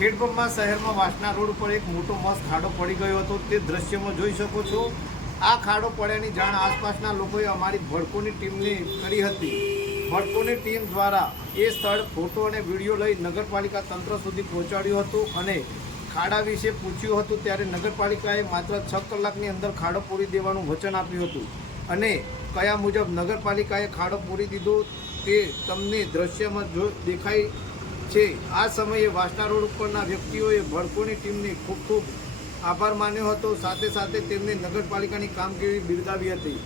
ખેડબ્રહ્મા શહેરમાં વાસણા રોડ પર એક મોટો મસ્ત ખાડો પડી ગયો હતો। તે દ્રશ્યમાં જોઈ શકો છો। આ ખાડો પડ્યાની જાણ આસપાસના લોકોએ અમારી ભડકોની ટીમને કરી હતી। ભડકોની ટીમ દ્વારા એ સ્થળ ફોટો અને વિડીયો લઈ નગરપાલિકા તંત્ર સુધી પહોંચાડ્યું હતું અને ખાડા વિશે પૂછ્યું હતું। ત્યારે નગરપાલિકાએ માત્ર 6 કલાકની અંદર ખાડો પૂરી દેવાનું વચન આપ્યું હતું અને કયા મુજબ નગરપાલિકાએ ખાડો પૂરી દીધો તે તમને દ્રશ્યમાં દેખાય છે। આ સમયે વાસણા રોડ ઉપરના વ્યક્તિઓએ ભડકોની ટીમને ખૂબ ખૂબ આભાર માન્યો હતો। સાથે સાથે તેમને નગરપાલિકાની કામગીરી બિરદાવી હતી।